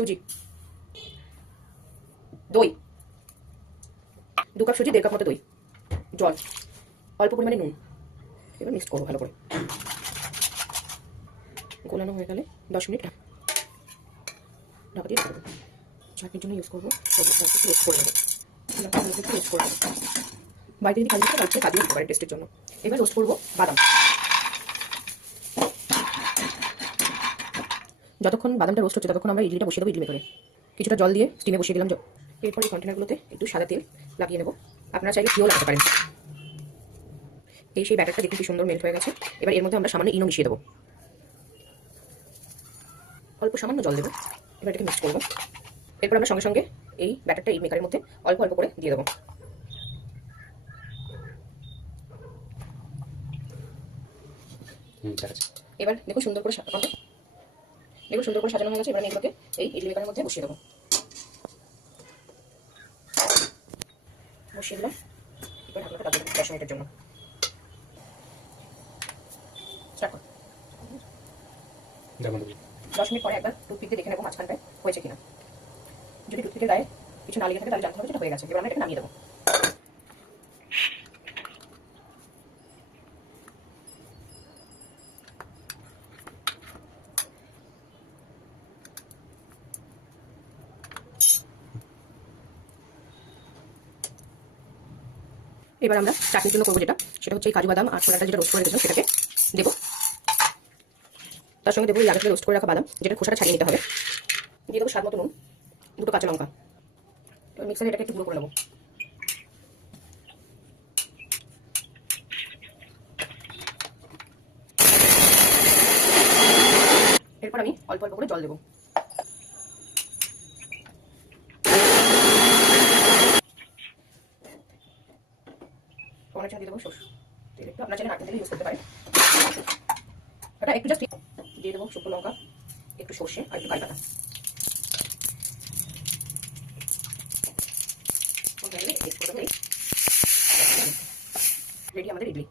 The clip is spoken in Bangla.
সুজি, দই 2 কাপ সুজি, 1.5 কাপ মতো দই, জল, অল্প পরিমাণে নুন। এবার মিক্স করবো ভালো করে। গোলানো হয়ে গেলে 10 মিনিট ঢাকা দিয়ে রাখবো। চাটনির জন্য ইউজ করবো রোস্ট করে নেবো, রোস্ট করে নেবো। বাড়িতে যদি কাজু থাকে তাহলে কাজু দিতে পারে টেস্টের জন্য। এবার রোস্ট করবো বাদাম। যতক্ষণ বাদামটা রোস্ট হচ্ছে ততক্ষণ আমরা ইডলিটা বসিয়ে দেবো ইডলি মেকারে। কিছুটা জল দিয়ে স্টিমে বসিয়ে দিলাম। এরপর এই কন্টেনারগুলোতে একটু সাদা তেল লাগিয়ে নেবো। আপনারা চাইলে ঘিও লাগাতে পারেন। এই সেই ব্যাটারটা দেখুন কি সুন্দর মেল্ট হয়ে গেছে। এবার এর মধ্যে আমরা সামান্য ইনো মিশিয়ে দেবো, অল্প সামান্য জল দেবো। এবার এটাকে মিক্স করবো। এরপর আমরা সঙ্গে সঙ্গে এই ব্যাটারটা ইডলি মেকারের মধ্যে অল্প অল্প করে দিয়ে দেবো। এবার দেখুন সুন্দর করে সাজানো হয়ে গেছে। এবার আমি এগুলোকে এই ইডলি মেকারের মধ্যে বসিয়ে দেবো। বসিয়ে দিলাম। এবার ঢাকনাটা লাগিয়ে দেবো 10 মিনিটের জন্য। স্টার্ট করো। 10 মিনিট পরে একবার টুথপিক দিয়ে দেখে নেবো মাঝখানটায় হয়েছে কিনা। যদি টুথপিকের গায়ে কিছু না লেগে থাকে তাহলে জানতে হবে যেটা হয়ে গেছে। এবার আমরা এটাকে নামিয়ে দেবো। এবার আমরা চাটনির জন্য করবো সেটা হচ্ছে এই কাজু বাদাম আর ছোলাটা যেটা রোস্ট করে রেখেছিলাম সেটাকে দেবো। তার সঙ্গে দেবো এই আগে থেকে রোস্ট করে রাখা বাদাম, যেটা খোসাটা ছাড়িয়ে নিতে হবে। দিয়ে দেবো স্বাদ মতো নুন, 2 কাঁচা লঙ্কা। এবার মিক্সারে এটাকে একটু গুঁড়ো করে নেবো। এরপর আমি অল্প অল্প করে জল দেবো। টমেটো দিয়ে দেবো সরষে তেল একটু, আপনার চাইলে নারকেল তেল ইউজ করতে পারেন। এটা একটু জাস্ট দিয়ে দেবো শুকনো লঙ্কা, একটু সর্ষে আর একটু কারি পাতা। রেডি আমাদের ইডলি।